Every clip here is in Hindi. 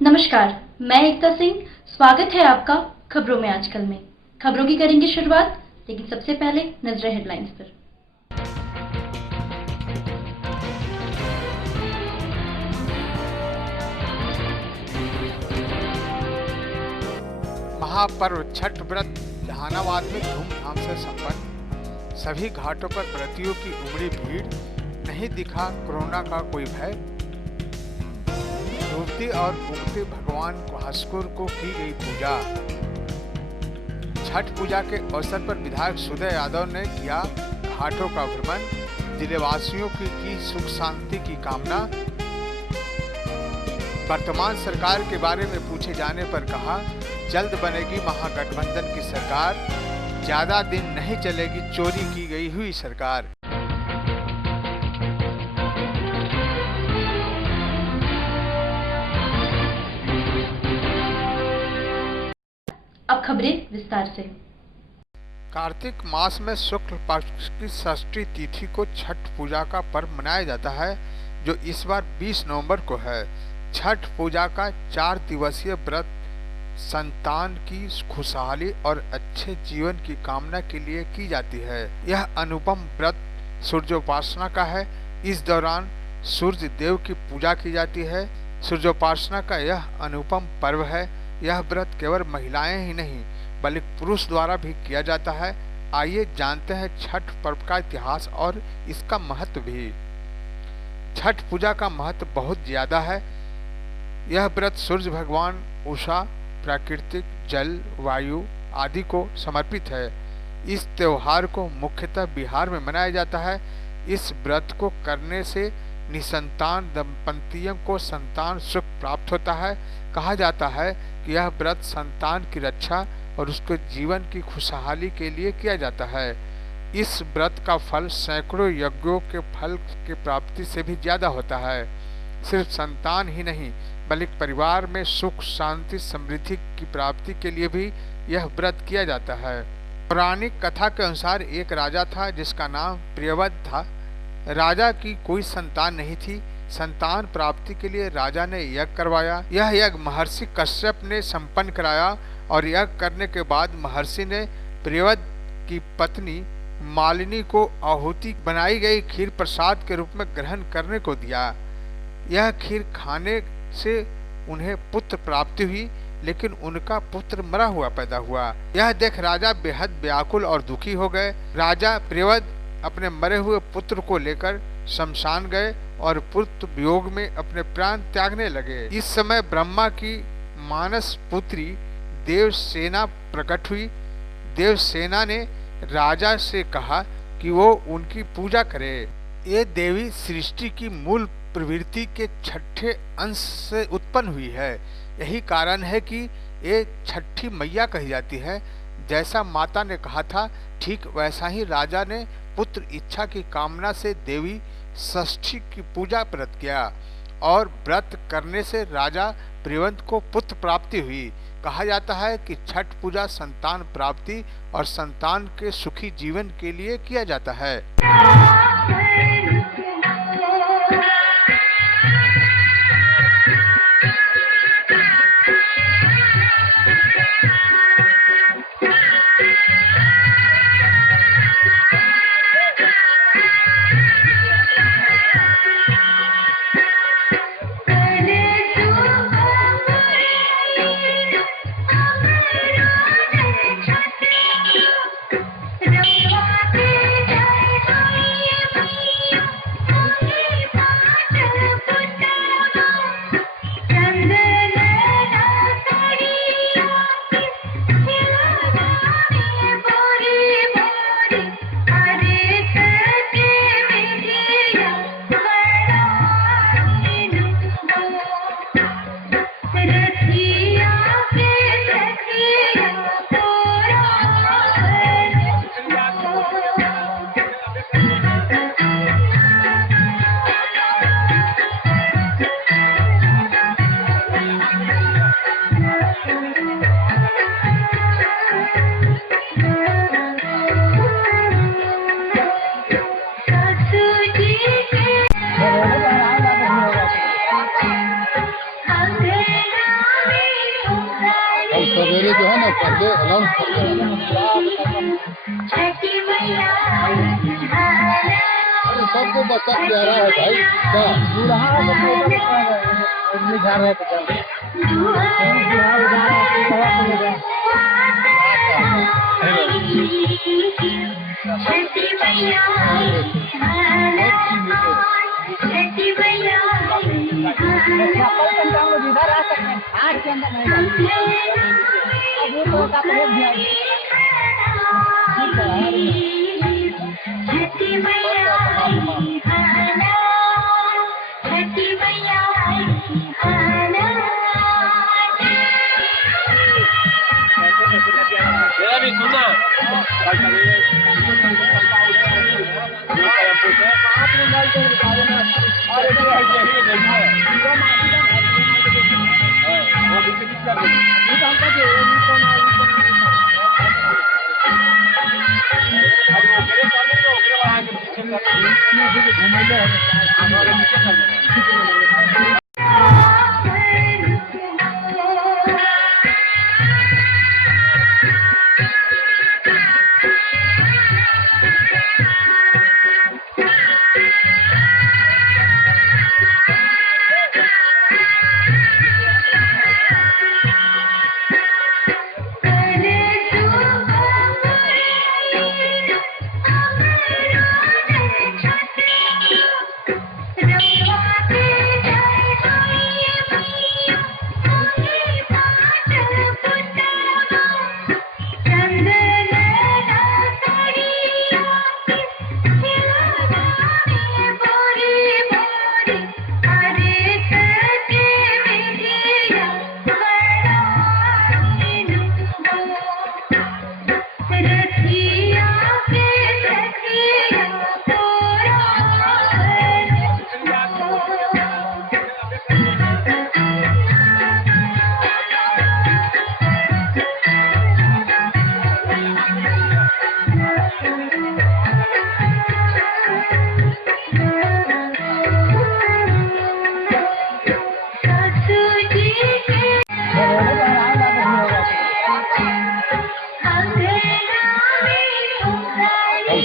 नमस्कार, मैं एकता सिंह। स्वागत है आपका खबरों में आजकल में। खबरों की करेंगे शुरुआत, लेकिन सबसे पहले नजरें हेडलाइंस पर। महापर्व छठ व्रत जहानाबाद में धूमधाम से संपन्न। सभी घाटों पर व्रतियों की उमड़ी भीड़, नहीं दिखा कोरोना का कोई भय। डूबते और उगते भगवान भास्कर को की गई पूजा। छठ पूजा के अवसर पर विधायक सुदय यादव ने किया घाटों का भ्रमण, जिलेवासियों की सुख शांति की कामना। वर्तमान सरकार के बारे में पूछे जाने पर कहा, जल्द बनेगी महागठबंधन की सरकार, ज्यादा दिन नहीं चलेगी चोरी की गई हुई सरकार। अब खबरें विस्तार से। कार्तिक मास में शुक्ल पक्ष की षष्ठी तिथि को छठ पूजा का पर्व मनाया जाता है, जो इस बार 20 नवंबर को है। छठ पूजा का 4 दिवसीय व्रत संतान की खुशहाली और अच्छे जीवन की कामना के लिए की जाती है। यह अनुपम व्रत सूर्योपासना का है। इस दौरान सूर्य देव की पूजा की जाती है। सूर्योपासना का यह अनुपम पर्व है। यह व्रत केवल महिलाएं ही नहीं बल्कि पुरुष द्वारा भी किया जाता है। आइए जानते हैं छठ पर्व का इतिहास और इसका महत्व भी। छठ पूजा का महत्व बहुत ज्यादा है। यह व्रत सूर्य भगवान, उषा, प्राकृतिक जल, वायु आदि को समर्पित है। इस त्योहार को मुख्यतः बिहार में मनाया जाता है। इस व्रत को करने से निसंतान दंपतियों को संतान सुख प्राप्त होता है। कहा जाता है कि यह व्रत संतान की रक्षा और उसके जीवन की खुशहाली के लिए किया जाता है। इस व्रत का फल सैकड़ों यज्ञों के फल की प्राप्ति से भी ज्यादा होता है। सिर्फ संतान ही नहीं बल्कि परिवार में सुख, शांति, समृद्धि की प्राप्ति के लिए भी यह व्रत किया जाता है। पौराणिक कथा के अनुसार एक राजा था जिसका नाम प्रियव्रत था। राजा की कोई संतान नहीं थी। संतान प्राप्ति के लिए राजा ने यज्ञ करवाया। यह यज्ञ महर्षि कश्यप ने संपन्न कराया और यज्ञ करने के बाद महर्षि ने प्रियव्रत की पत्नी मालिनी को आहुति बनाई गई खीर प्रसाद के रूप में ग्रहण करने को दिया। यह खीर खाने से उन्हें पुत्र प्राप्ति हुई, लेकिन उनका पुत्र मरा हुआ पैदा हुआ। यह देख राजा बेहद व्याकुल और दुखी हो गए। राजा प्रियव्रत अपने मरे हुए पुत्र को लेकर शमशान गए और पुत्र वियोग में अपने प्राण त्यागने लगे। इस समय ब्रह्मा की मानस पुत्री देवसेना प्रकट हुई। देवसेना ने राजा से कहा कि वो उनकी पूजा करे। ये देवी सृष्टि की मूल प्रवृत्ति के छठे अंश से उत्पन्न हुई है। यही कारण है कि ये छठी मैया कही जाती है। जैसा माता ने कहा था, ठीक वैसा ही राजा ने पुत्र इच्छा की कामना से देवी षष्ठी की पूजा व्रत किया और व्रत करने से राजा प्रियव्रत को पुत्र प्राप्ति हुई। कहा जाता है कि छठ पूजा संतान प्राप्ति और संतान के सुखी जीवन के लिए किया जाता है। छठी मैया अरे सबको बच्चा प्यारा है भाई क्या छठी मैया छठी मैया इधर आ सकते हैं आठ के अंदर नहीं अब वो तो का भेज दिया छठी मैया छठी मैया मेरा भी सुनना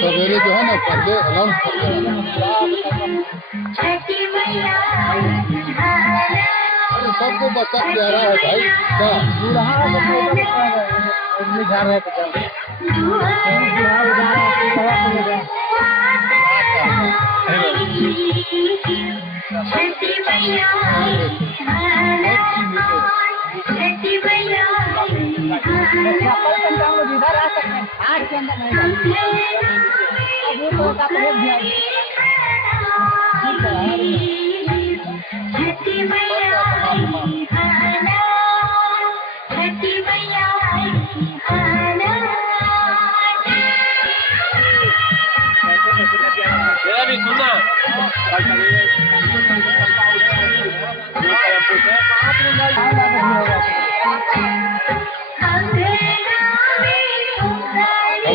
सवेरे जो है ना कर दे अलाउंस कर दे छठी मैया अरे सबको बच्चा प्यारा है भाई क्या छठी मैया छठी मैया इधर आ सकते हैं आठ के अंदर नहीं अब वो तो का भेज दिया छठी मैया छठी मैया मेरा भी सुनना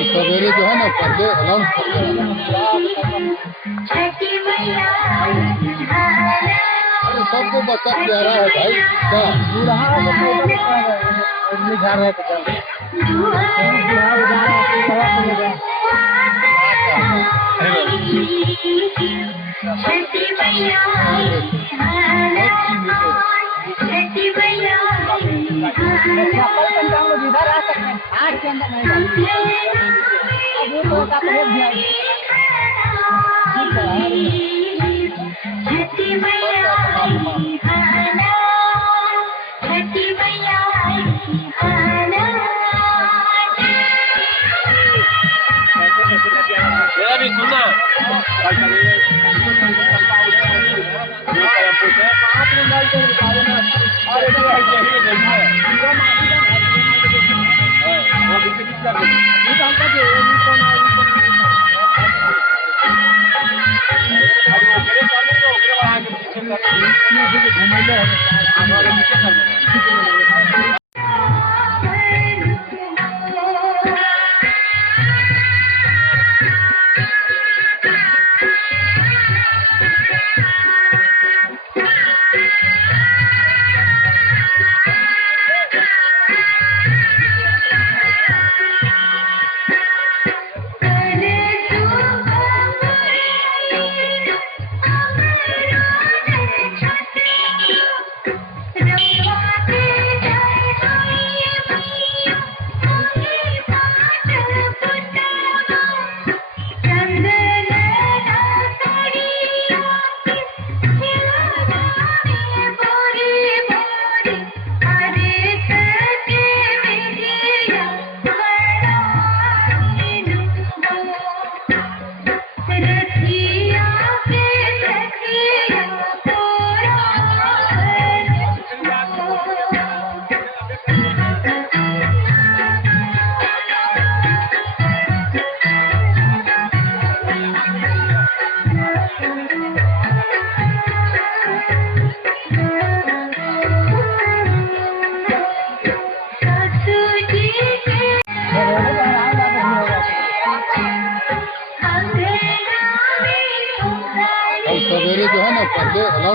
सवेरे जो है ना कर दे अलाउंस कर दे छठी मैया अरे सबको बच्चा प्यारा है भाई क्या छठी मैया छठी मैया इधर आ सकते हैं आठ के अंदर नहीं अब वो तो का भेज दिया छठी मैया छठी मैया मेरा भी सुनना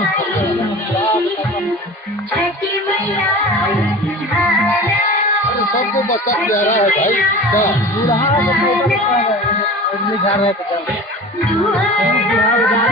अलम कर दे। अरे सबको बच्चा प्यारा है भाई क्या। दूल्हा को तो उधर निझा रहे थे दूल्हा उधर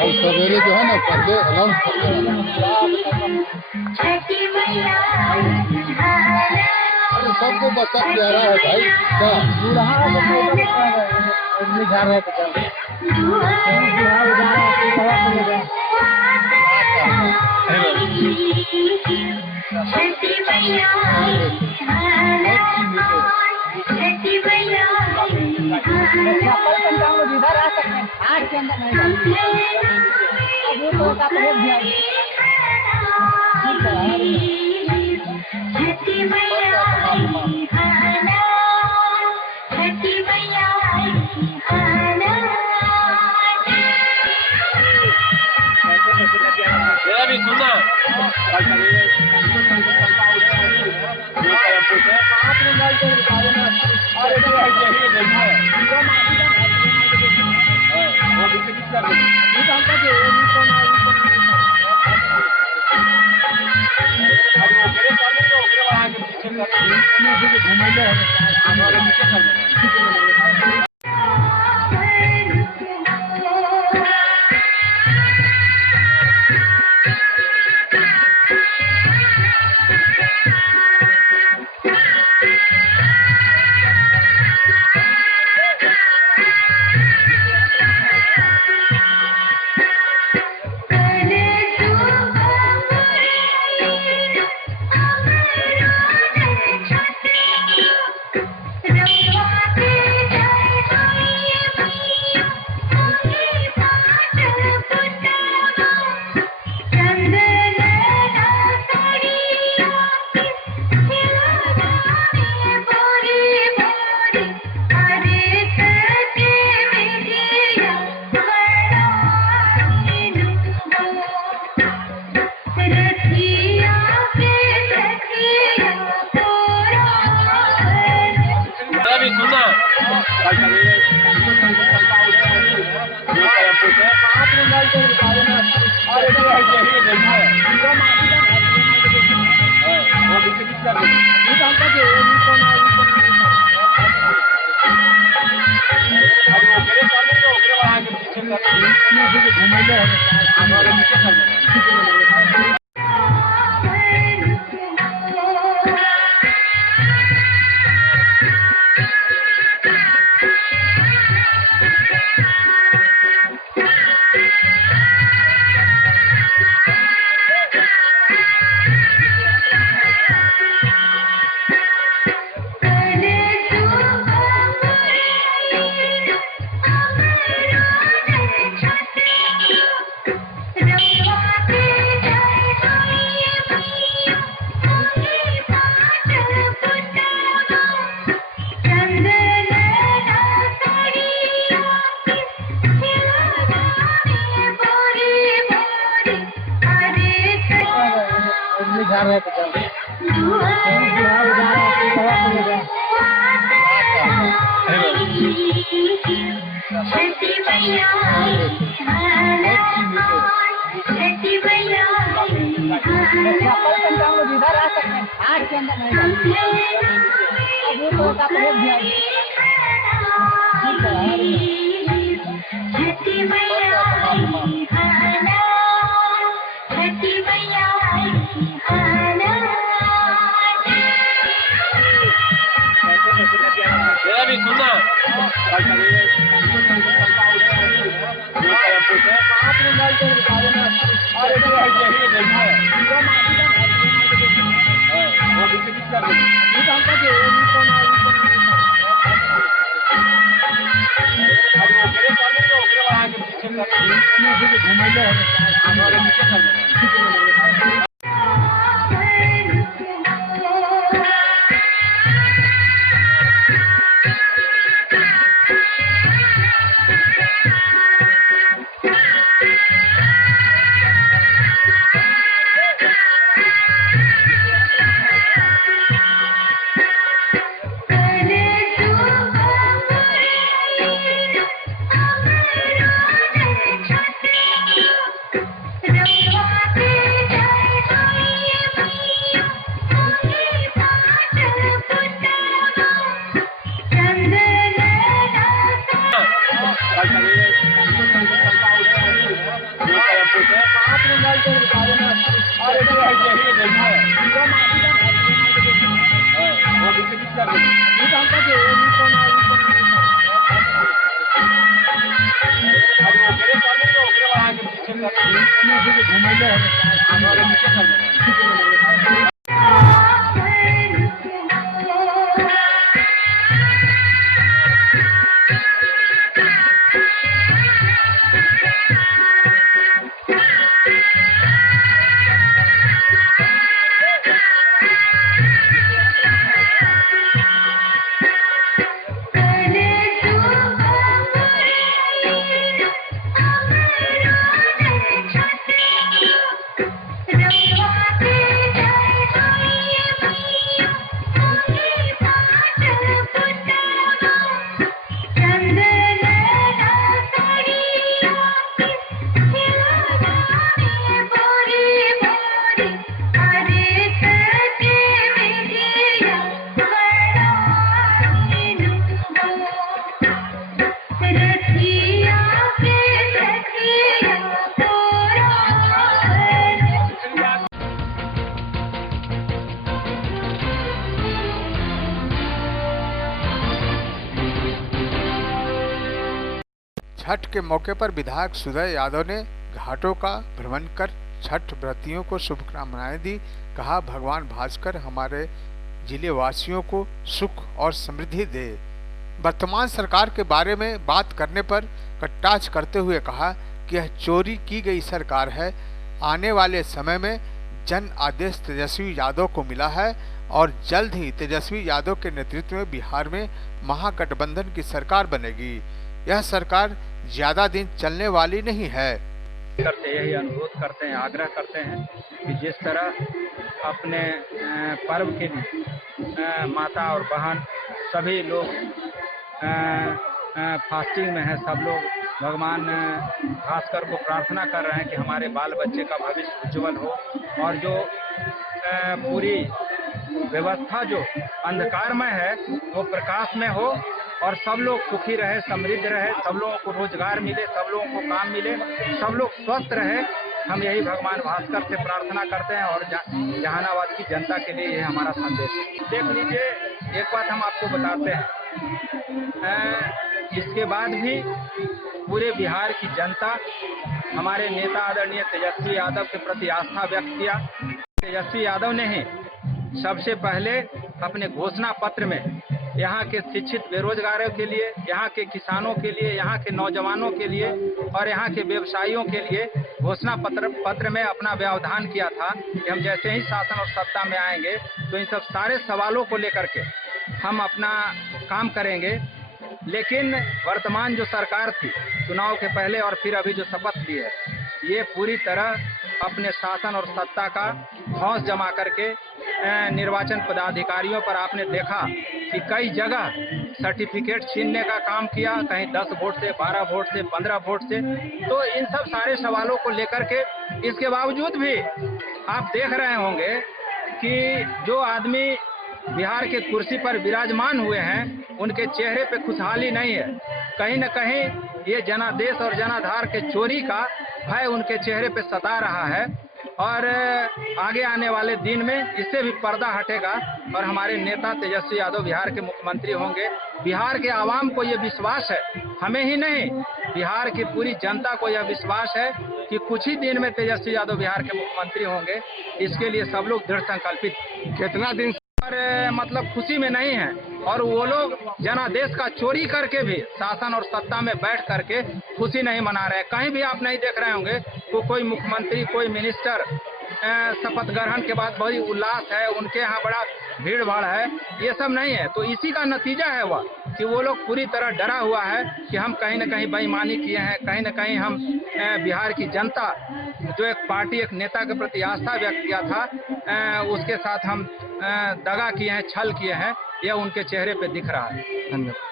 कल सवेरे जो है ना पर्दे अलम कर दे। अरे सबको बच्चा प्यारा है भाई क्या। दूल्हा को तो उधर निझा रहे थे दूल्हा उधर इधर आ सकते हैं हाथ के अंदर नहीं डालते अब वो तो का हो गया मेरा भी सुनना है तो चल बिहार जा रहा है सवा को ले गए इधर आ सकते हैं घाट के अंदर नहीं डालेंगे अब वो तो का प्रयोग भी आएगी मेरा भी सुनना छठ के मौके पर विधायक सुदय यादव ने घाटों का भ्रमण कर छठ व्रतियों को शुभकामनाएं दी। कहा, भगवान भास्कर हमारे जिले वासियों को सुख और समृद्धि दे। वर्तमान सरकार के बारे में बात करने पर कटाक्ष करते हुए कहा कि यह चोरी की गई सरकार है। आने वाले समय में जन आदेश तेजस्वी यादव को मिला है और जल्द ही तेजस्वी यादव के नेतृत्व में बिहार में महागठबंधन की सरकार बनेगी। यह सरकार ज्यादा दिन चलने वाली नहीं है। यही अनुरोध करते हैं, आग्रह करते हैं कि जिस तरह अपने पर्व के लिए माता और बहन सभी लोग फास्टिंग में है, सब लोग भगवान भास्कर को प्रार्थना कर रहे हैं कि हमारे बाल बच्चे का भविष्य उज्जवल हो और जो पूरी व्यवस्था जो अंधकारमय है वो प्रकाशमय हो और सब लोग सुखी रहे, समृद्ध रहे, सब लोगों को रोजगार मिले, सब लोगों को काम मिले, सब लोग स्वस्थ रहे। हम यही भगवान भास्कर से प्रार्थना करते हैं और जहानाबाद की जनता के लिए ये हमारा संदेश है। देख लीजिए, एक बात हम आपको बताते हैं, इसके बाद भी पूरे बिहार की जनता हमारे नेता आदरणीय तेजस्वी यादव के प्रति आस्था व्यक्त किया। तेजस्वी यादव ने ही सबसे पहले अपने घोषणा पत्र में यहाँ के शिक्षित बेरोजगारों के लिए, यहाँ के किसानों के लिए, यहाँ के नौजवानों के लिए और यहाँ के व्यवसायियों के लिए घोषणा पत्र में अपना व्यवधान किया था कि हम जैसे ही शासन और सत्ता में आएंगे तो इन सब सारे सवालों को लेकर के हम अपना काम करेंगे। लेकिन वर्तमान जो सरकार थी, चुनाव के पहले और फिर अभी जो शपथ ली है, ये पूरी तरह अपने शासन और सत्ता का धौंस जमा करके निर्वाचन पदाधिकारियों पर आपने देखा कि कई जगह सर्टिफिकेट छीनने का काम किया, कहीं 10 वोट से, 12 वोट से, 15 वोट से। तो इन सब सारे सवालों को लेकर के इसके बावजूद भी आप देख रहे होंगे कि जो आदमी बिहार के कुर्सी पर विराजमान हुए हैं उनके चेहरे पे खुशहाली नहीं है। कहीं न कहीं ये जनादेश और जनाधार के चोरी का भय उनके चेहरे पे सता रहा है और आगे आने वाले दिन में इससे भी पर्दा हटेगा और हमारे नेता तेजस्वी यादव बिहार के मुख्यमंत्री होंगे। बिहार के आवाम को ये विश्वास है, हमें ही नहीं, बिहार की पूरी जनता को यह विश्वास है कि कुछ ही दिन में तेजस्वी यादव बिहार के मुख्यमंत्री होंगे। इसके लिए सब लोग दृढ़ संकल्पित। कितना दिन और मतलब खुशी में नहीं है और वो लोग जनादेश का चोरी करके भी शासन और सत्ता में बैठ करके खुशी नहीं मना रहे हैं। कहीं भी आप नहीं देख रहे होंगे तो कोई मुख्यमंत्री, कोई मिनिस्टर शपथ ग्रहण के बाद बड़ी उल्लास है, उनके यहाँ बड़ा भीड़ भाड़ है, ये सब नहीं है। तो इसी का नतीजा है वह कि वो लोग पूरी तरह डरा हुआ है कि हम कहीं न कहीं बेईमानी किए हैं, कहीं न कहीं हम बिहार की जनता जो एक पार्टी, एक नेता के प्रति आस्था व्यक्त किया था उसके साथ हम दगा किए हैं, छल किए हैं, यह उनके चेहरे पे दिख रहा है। धन्यवाद।